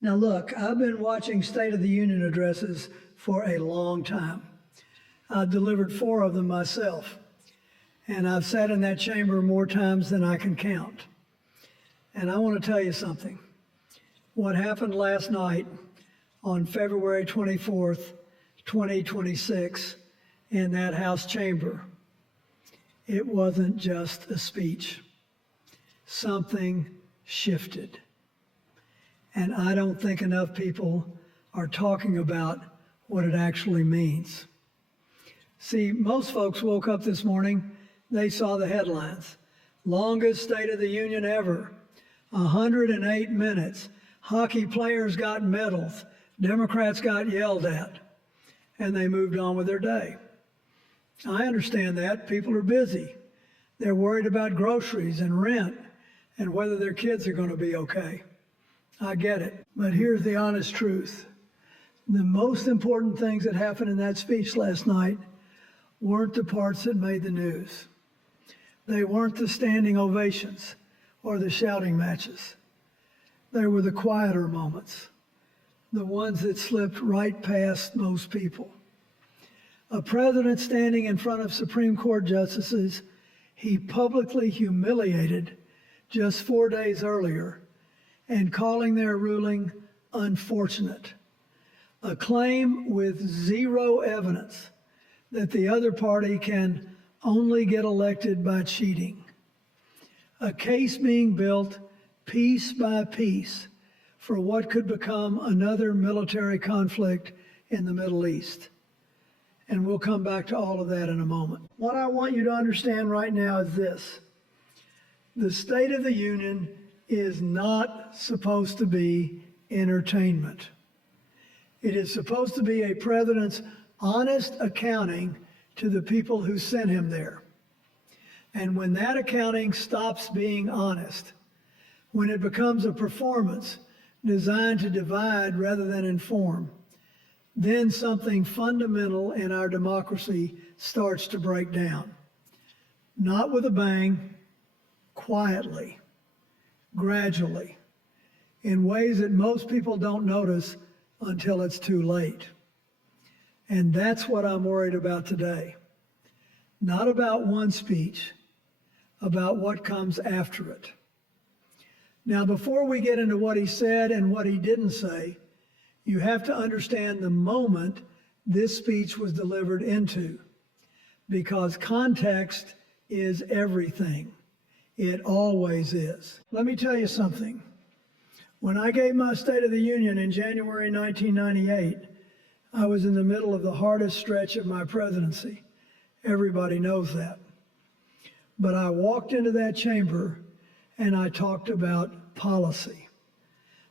Now look, I've been watching State of the Union addresses for a long time. I've delivered 4 of them myself, and I've sat in that chamber more times than I can count. And I want to tell you something. What happened last night on February 24th, 2026, in that House chamber, it wasn't just a speech. Something shifted. And I don't think enough people are talking about what it actually means. See, most folks woke up this morning, they saw the headlines. Longest State of the Union ever. 108 minutes. Hockey players got medals. Democrats got yelled at. And they moved on with their day. I understand that. People are busy. They're worried about groceries and rent and whether their kids are going to be okay. I get it. But here's the honest truth. The most important things that happened in that speech last night weren't the parts that made the news. They weren't the standing ovations or the shouting matches. They were the quieter moments, the ones that slipped right past most people. A president standing in front of Supreme Court justices he publicly humiliated just 4 days earlier, and calling their ruling unfortunate. A claim with zero evidence that the other party can only get elected by cheating. A case being built piece by piece for what could become another military conflict in the Middle East. And we'll come back to all of that in a moment. What I want you to understand right now is this. The State of the Union is not supposed to be entertainment. It is supposed to be a president's honest accounting to the people who sent him there. And when that accounting stops being honest, when it becomes a performance designed to divide rather than inform, then something fundamental in our democracy starts to break down. Not with a bang, quietly, gradually, in ways that most people don't notice until it's too late. And that's what I'm worried about today. Not about one speech, about what comes after it. Now, before we get into what he said and what he didn't say, you have to understand the moment this speech was delivered into, because context is everything. It always is. Let me tell you something. When I gave my State of the Union in January 1998, I was in the middle of the hardest stretch of my presidency. Everybody knows that. But I walked into that chamber and I talked about policy.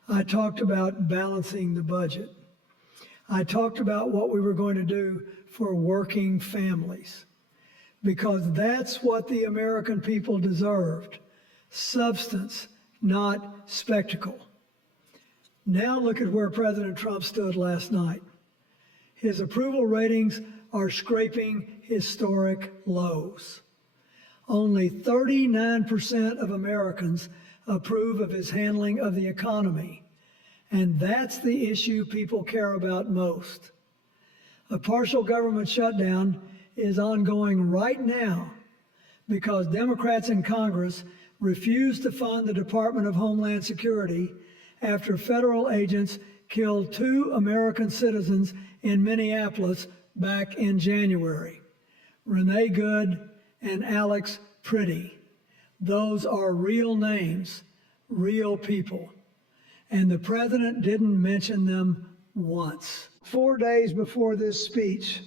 I talked about balancing the budget. I talked about what we were going to do for working families, because that's what the American people deserved. Substance, not spectacle. Now look at where President Trump stood last night. His approval ratings are scraping historic lows. Only 39% of Americans approve of his handling of the economy, and that's the issue people care about most. A partial government shutdown is ongoing right now because Democrats in Congress refused to fund the Department of Homeland Security after federal agents killed 2 American citizens in Minneapolis back in January, Renee Good and Alex Pretty. Those are real names, real people. And the president didn't mention them once. 4 days before this speech,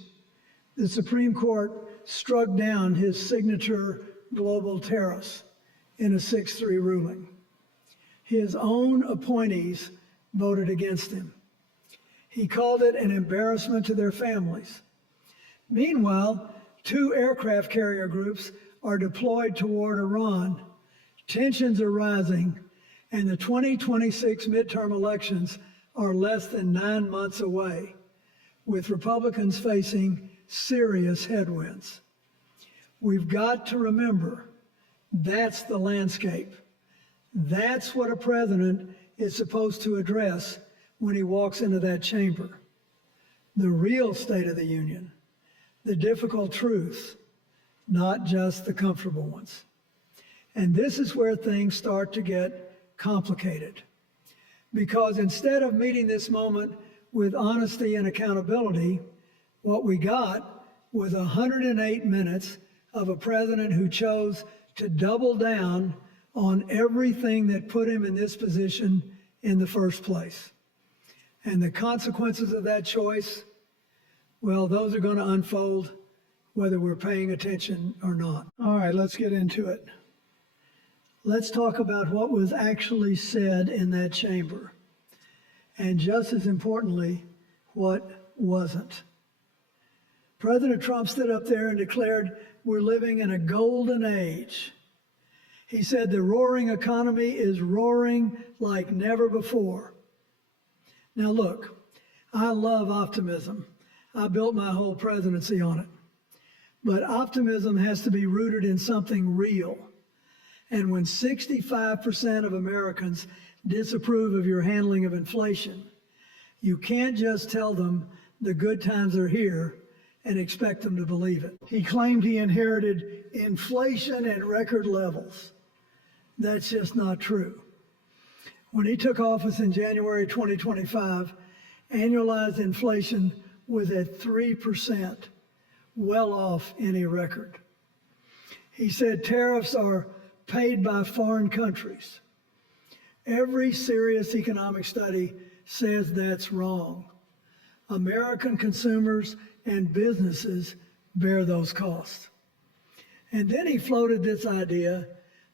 the Supreme Court struck down his signature global tariffs in a 6-3 ruling. His own appointees voted against him. He called it an embarrassment to their families. Meanwhile, 2 aircraft carrier groups are deployed toward Iran. Tensions are rising, and the 2026 midterm elections are less than 9 months away, with Republicans facing serious headwinds. We've got to remember that's the landscape. That's what a president is supposed to address when he walks into that chamber. The real State of the Union, the difficult truths, not just the comfortable ones. And this is where things start to get complicated. Because instead of meeting this moment with honesty and accountability, what we got was 108 minutes of a president who chose to double down on everything that put him in this position in the first place. And the consequences of that choice, well, those are going to unfold whether we're paying attention or not. All right, let's get into it. Let's talk about what was actually said in that chamber. And just as importantly, what wasn't. President Trump stood up there and declared, we're living in a golden age. He said the roaring economy is roaring like never before. Now look, I love optimism. I built my whole presidency on it. But optimism has to be rooted in something real. And when 65% of Americans disapprove of your handling of inflation, you can't just tell them the good times are here and expect them to believe it. He claimed he inherited inflation at record levels. That's just not true. When he took office in January 2025, annualized inflation was at 3%, well off any record. He said tariffs are paid by foreign countries. Every serious economic study says that's wrong. American consumers and businesses bear those costs. And then he floated this idea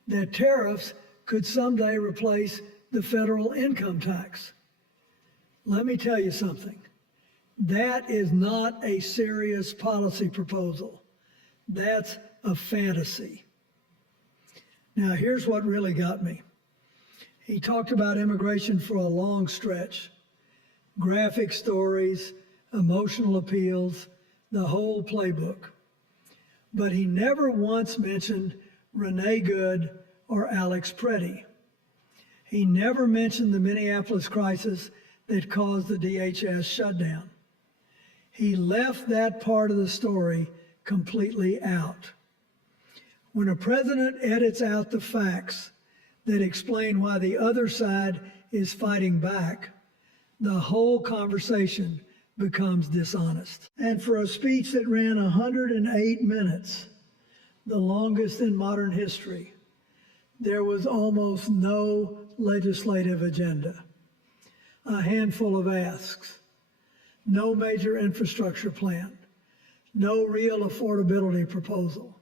that tariffs could someday replace the federal income tax. Let me tell you something. That is not a serious policy proposal. That's a fantasy. Now, here's what really got me. He talked about immigration for a long stretch. Graphic stories, emotional appeals, the whole playbook. But he never once mentioned Renee Good or Alex Preddy. He never mentioned the Minneapolis crisis that caused the DHS shutdown. He left that part of the story completely out. When a president edits out the facts that explain why the other side is fighting back, the whole conversation becomes dishonest. And for a speech that ran 108 minutes, the longest in modern history, there was almost no legislative agenda. A handful of asks, no major infrastructure plan, no real affordability proposal,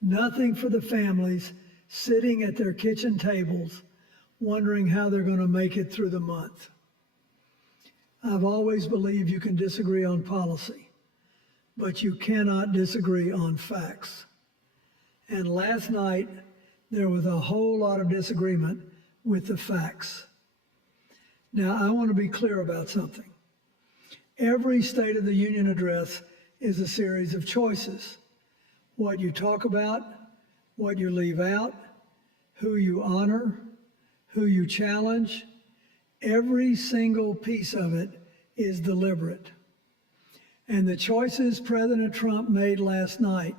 nothing for the families sitting at their kitchen tables wondering how they're going to make it through the month. I've always believed you can disagree on policy, but you cannot disagree on facts. And last night, there was a whole lot of disagreement with the facts. Now, I want to be clear about something. Every State of the Union address is a series of choices. What you talk about, what you leave out, who you honor, who you challenge, every single piece of it is deliberate. And the choices President Trump made last night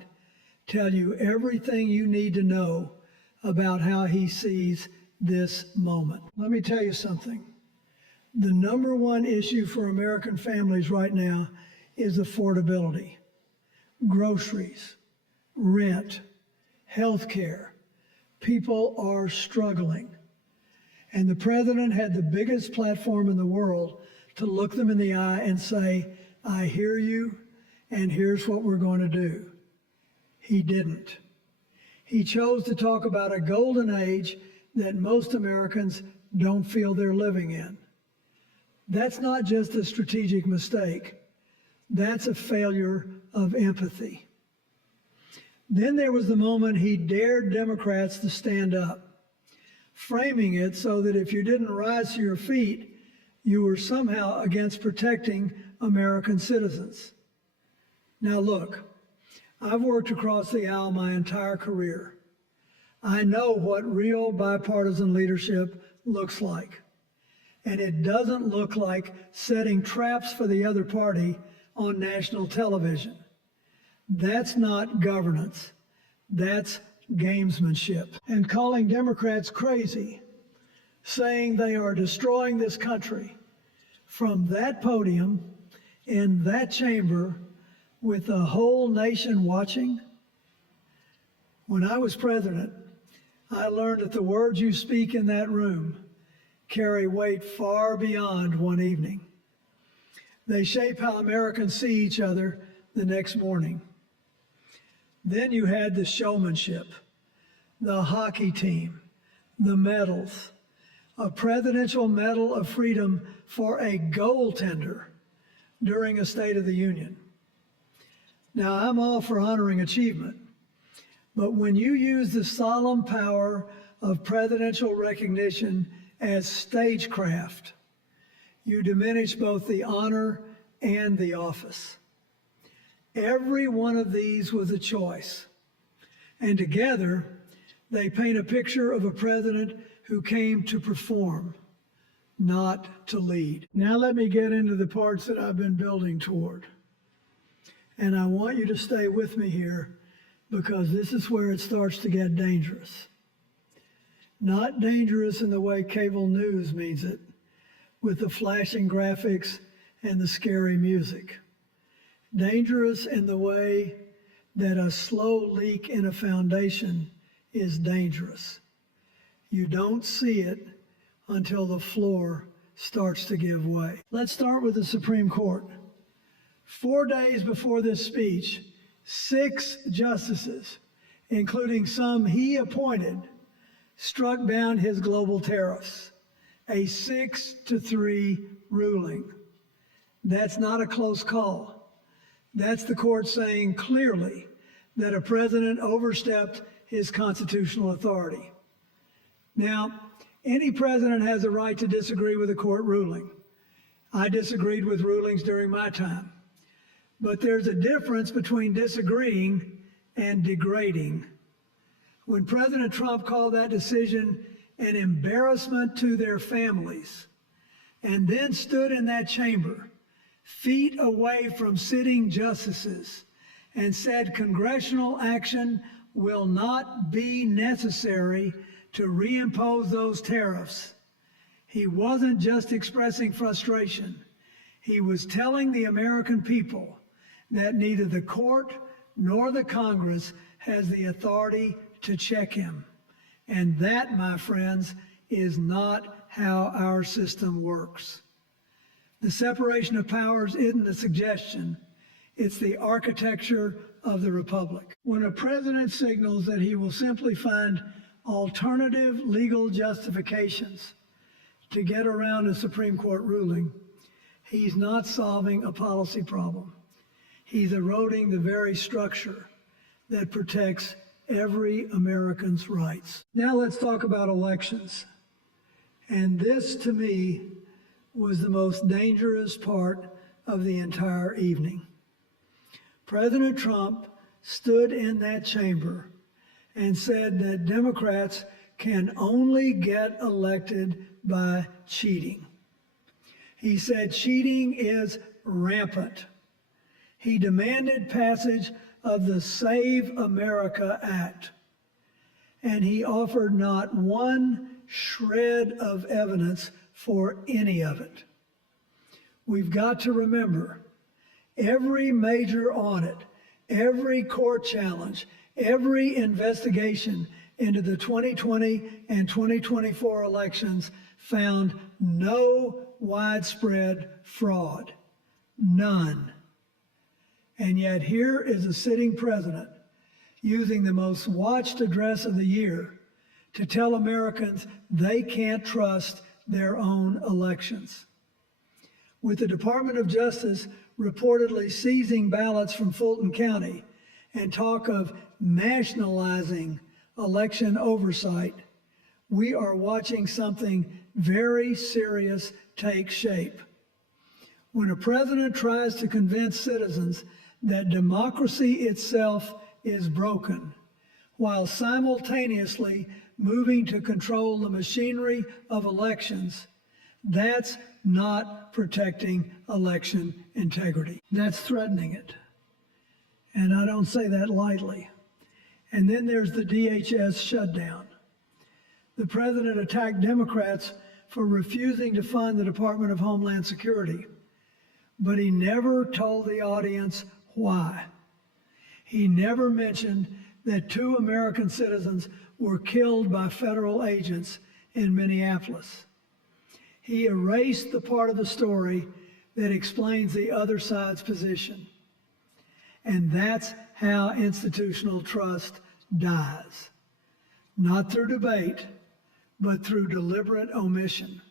tell you everything you need to know about how he sees this moment. Let me tell you something. The number one issue for American families right now is affordability. Groceries, rent, health care. People are struggling. And the president had the biggest platform in the world to look them in the eye and say, I hear you, and here's what we're going to do. He didn't. He chose to talk about a golden age that most Americans don't feel they're living in. That's not just a strategic mistake. That's a failure of empathy. Then there was the moment he dared Democrats to stand up, framing it so that if you didn't rise to your feet, you were somehow against protecting American citizens. Now look, I've worked across the aisle my entire career. I know what real bipartisan leadership looks like. and it doesn't look like setting traps for the other party on national television. That's not governance. That's gamesmanship. And calling Democrats crazy, saying they are destroying this country from that podium in that chamber with the whole nation watching. When I was president, I learned that the words you speak in that room carry weight far beyond one evening. They shape how Americans see each other the next morning. Then you had the showmanship, the hockey team, the medals, a Presidential Medal of Freedom for a goaltender during a State of the Union. Now, I'm all for honoring achievement, but when you use the solemn power of presidential recognition as stagecraft, you diminish both the honor and the office. Every one of these was a choice, and together they paint a picture of a president who came to perform, not to lead. Now let me get into the parts that I've been building toward. And I want you to stay with me here because this is where it starts to get dangerous. Not dangerous in the way cable news means it, with the flashing graphics and the scary music. Dangerous in the way that a slow leak in a foundation is dangerous. You don't see it until the floor starts to give way. Let's start with the Supreme Court. 4 days before this speech, 6 justices, including some he appointed, struck down his global tariffs, a 6-3 ruling. That's not a close call. That's the court saying clearly that a president overstepped his constitutional authority. Now, any president has a right to disagree with a court ruling. I disagreed with rulings during my time. But there's a difference between disagreeing and degrading. When President Trump called that decision an embarrassment to their families, and then stood in that chamber, feet away from sitting justices, and said congressional action will not be necessary to reimpose those tariffs, he wasn't just expressing frustration. He was telling the American people that neither the court nor the Congress has the authority to check him. And that, my friends, is not how our system works. The separation of powers isn't a suggestion. It's the architecture of the republic. When a president signals that he will simply find alternative legal justifications to get around a Supreme Court ruling, he's not solving a policy problem. He's eroding the very structure that protects every American's rights. Now let's talk about elections. And this, to me, was the most dangerous part of the entire evening. President Trump stood in that chamber and said that Democrats can only get elected by cheating. He said cheating is rampant. He demanded passage of the Save America Act, and he offered not one shred of evidence for any of it. We've got to remember, every major audit, every court challenge, every investigation into the 2020 and 2024 elections found no widespread fraud, none. And yet here is a sitting president using the most watched address of the year to tell Americans they can't trust their own elections. With the Department of Justice reportedly seizing ballots from Fulton County and talk of nationalizing election oversight, we are watching something very serious take shape. When a president tries to convince citizens that democracy itself is broken, while simultaneously moving to control the machinery of elections, That's not protecting election integrity. That's threatening it. And I don't say that lightly. And then there's the DHS shutdown. The president attacked Democrats for refusing to fund the Department of Homeland Security, but he never told the audience why. He never mentioned that 2 American citizens were killed by federal agents in Minneapolis. He erased the part of the story that explains the other side's position. And that's how institutional trust dies. Not through debate, but through deliberate omission.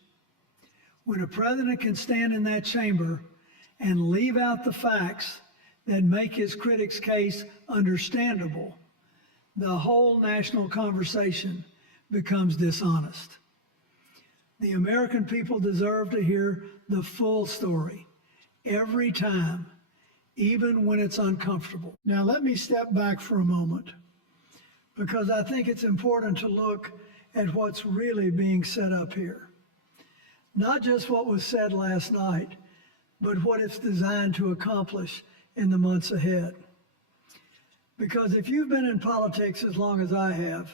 When a president can stand in that chamber and leave out the facts that make his critics' case understandable, the whole national conversation becomes dishonest. The American people deserve to hear the full story every time, even when it's uncomfortable. Now, let me step back for a moment, because I think it's important to look at what's really being set up here. Not just what was said last night, but what it's designed to accomplish in the months ahead. Because if you've been in politics as long as I have,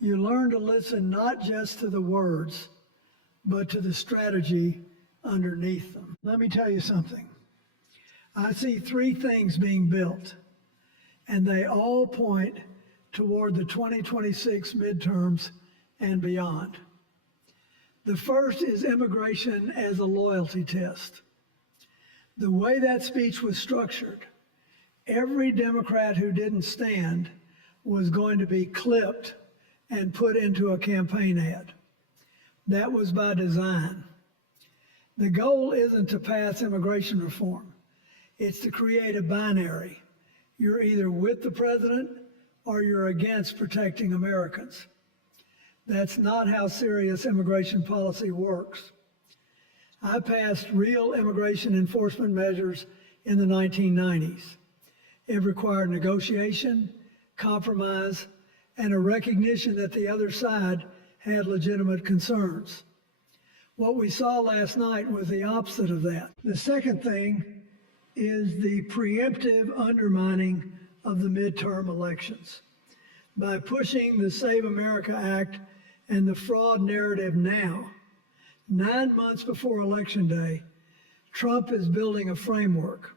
you learn to listen not just to the words, but to the strategy underneath them. Let me tell you something. I see 3 things being built, and they all point toward the 2026 midterms and beyond. The first is immigration as a loyalty test. The way that speech was structured, every Democrat who didn't stand was going to be clipped and put into a campaign ad. That was by design. The goal isn't to pass immigration reform. It's to create a binary. You're either with the president or you're against protecting Americans. That's not how serious immigration policy works. I passed real immigration enforcement measures in the 1990s. It required negotiation, compromise, and a recognition that the other side had legitimate concerns. What we saw last night was the opposite of that. The second thing is the preemptive undermining of the midterm elections. By pushing the Save America Act and the fraud narrative now, 9 months before Election Day, Trump is building a framework.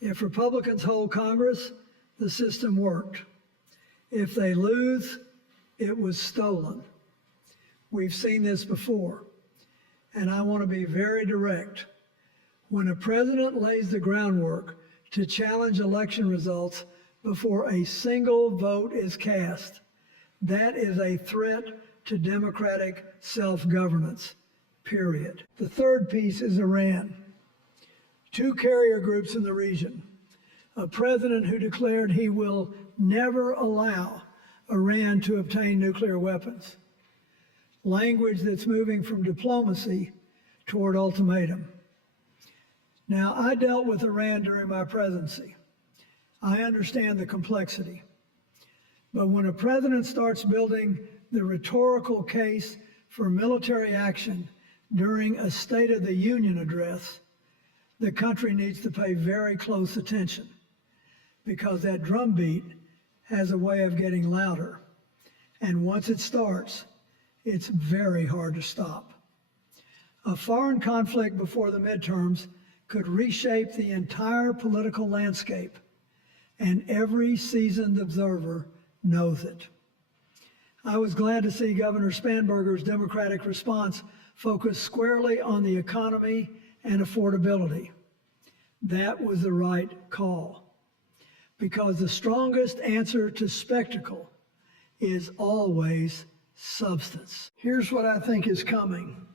If Republicans hold Congress, the system worked. If they lose, it was stolen. We've seen this before, and I want to be very direct. When a president lays the groundwork to challenge election results before a single vote is cast, that is a threat to democratic self-governance, period. The third piece is Iran. 2 carrier groups in the region, a president who declared he will never allow Iran to obtain nuclear weapons, language that's moving from diplomacy toward ultimatum. Now, I dealt with Iran during my presidency. I understand the complexity. But when a president starts building the rhetorical case for military action during a State of the Union address, the country needs to pay very close attention, because that drumbeat has a way of getting louder. And once it starts, it's very hard to stop. A foreign conflict before the midterms could reshape the entire political landscape, and every seasoned observer knows it. I was glad to see Governor Spanberger's Democratic response focus squarely on the economy and affordability. That was the right call, because the strongest answer to spectacle is always substance. Here's what I think is coming,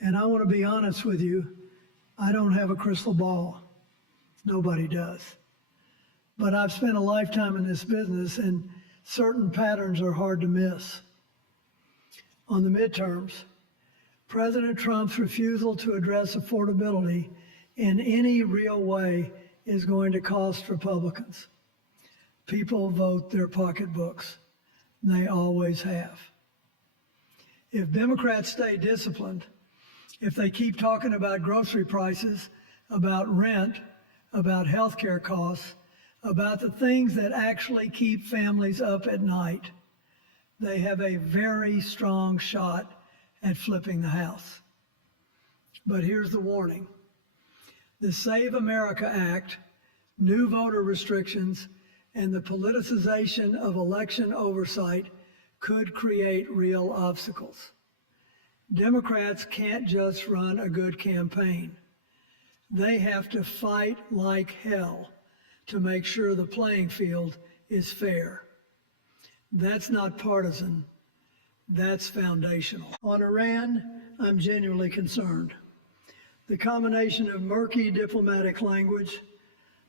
and I want to be honest with you, I don't have a crystal ball. Nobody does. But I've spent a lifetime in this business, and certain patterns are hard to miss. On the midterms, President Trump's refusal to address affordability in any real way is going to cost Republicans. People vote their pocketbooks. They always have. If Democrats stay disciplined, If they keep talking about grocery prices, about rent, about healthcare costs, about the things that actually keep families up at night, they have a very strong shot at flipping the House. But here's the warning. The Save America Act, new voter restrictions, and the politicization of election oversight could create real obstacles. Democrats can't just run a good campaign. They have to fight like hell to make sure the playing field is fair. That's not partisan, that's foundational. On Iran, I'm genuinely concerned. The combination of murky diplomatic language,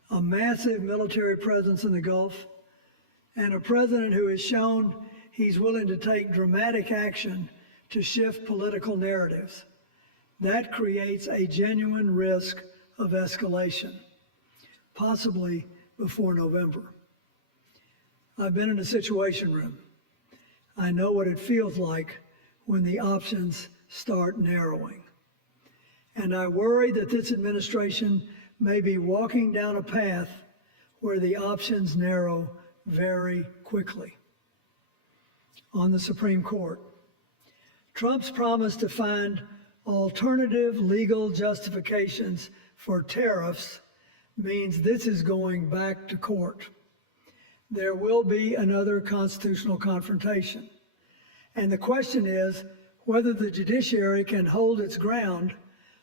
a massive military presence in the Gulf, and a president who has shown he's willing to take dramatic action to shift political narratives, that creates a genuine risk of escalation, possibly before November. I've been in a situation room. I know what it feels like when the options start narrowing. And I worry that this administration may be walking down a path where the options narrow very quickly. On the Supreme Court, Trump's promise to find alternative legal justifications for tariffs means this is going back to court. There will be another constitutional confrontation. And the question is whether the judiciary can hold its ground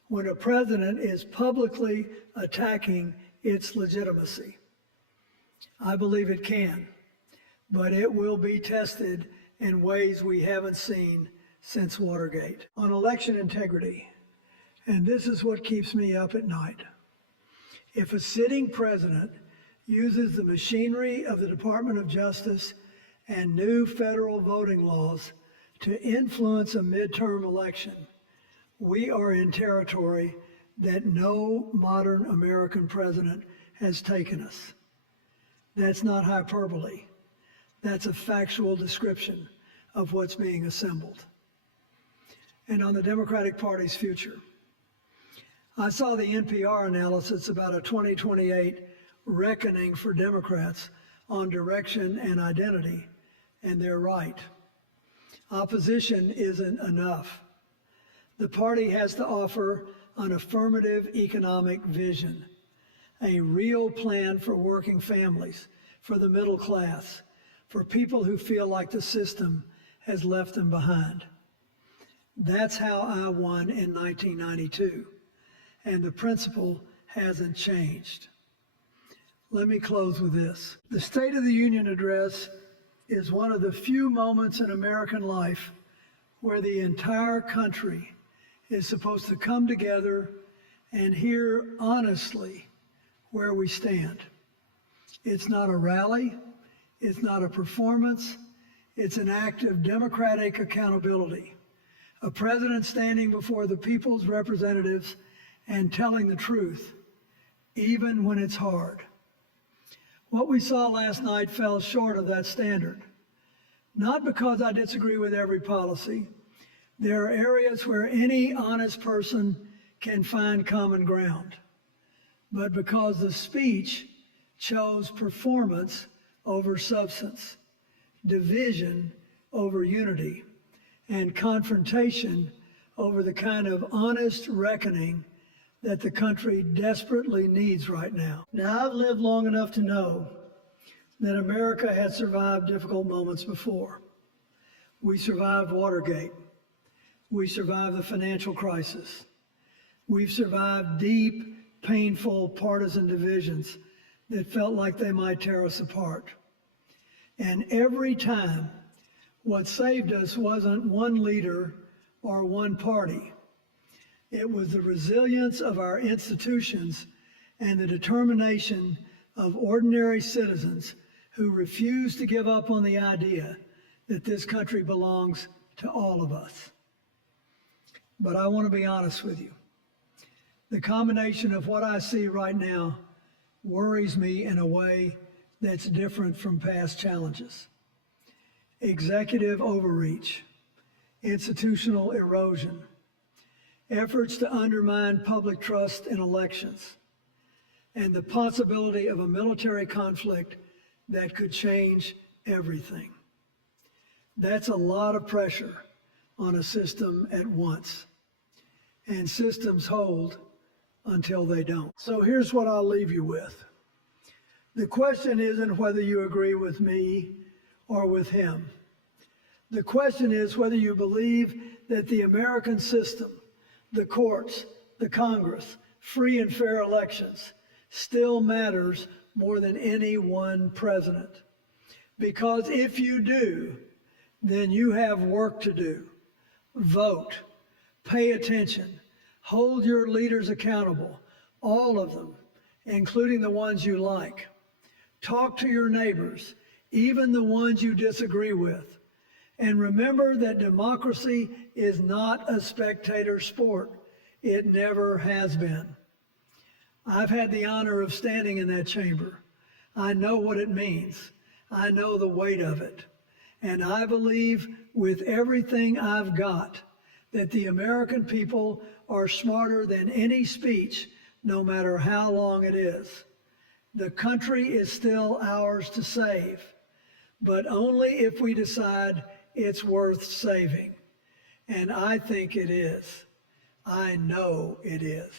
when a president is publicly attacking its legitimacy. I believe it can, but it will be tested in ways we haven't seen since Watergate. On election integrity, and this is what keeps me up at night, if a sitting president uses the machinery of the Department of Justice and new federal voting laws to influence a midterm election, we are in territory that no modern American president has taken us. That's not hyperbole. That's a factual description of what's being assembled. And on the Democratic Party's future, I saw the NPR analysis about a 2028 reckoning for Democrats on direction and identity, and they're right. Opposition isn't enough. The party has to offer an affirmative economic vision, a real plan for working families, for the middle class, for people who feel like the system has left them behind. That's how I won in 1992, and the principle hasn't changed. Let me close with this. The State of the Union address is one of the few moments in American life where the entire country is supposed to come together and hear honestly where we stand. It's not a rally, it's not a performance, it's an act of democratic accountability. A president standing before the people's representatives and telling the truth, even when it's hard. What we saw last night fell short of that standard. Not because I disagree with every policy. There are areas where any honest person can find common ground. But because the speech chose performance over substance, division over unity, and confrontation over the kind of honest reckoning that the country desperately needs right now. Now, I've lived long enough to know that America has survived difficult moments before. We survived Watergate. We survived the financial crisis. We've survived deep, painful partisan divisions that felt like they might tear us apart. And every time, what saved us wasn't one leader or one party. It was the resilience of our institutions and the determination of ordinary citizens who refused to give up on the idea that this country belongs to all of us. But I want to be honest with you. The combination of what I see right now worries me in a way that's different from past challenges. Executive overreach, institutional erosion, efforts to undermine public trust in elections, and the possibility of a military conflict that could change everything. That's a lot of pressure on a system at once, and systems hold until they don't. So here's what I'll leave you with. The question isn't whether you agree with me or with him. The question is whether you believe that the American system, the courts, the Congress, free and fair elections, still matters more than any one president. Because if you do, then you have work to do. Vote, pay attention, hold your leaders accountable, all of them, including the ones you like. Talk to your neighbors, even the ones you disagree with. And remember that democracy is not a spectator sport. It never has been. I've had the honor of standing in that chamber. I know what it means. I know the weight of it. And I believe with everything I've got that the American people are smarter than any speech, no matter how long it is. The country is still ours to save, but only if we decide it's worth saving. And I think it is. I know it is.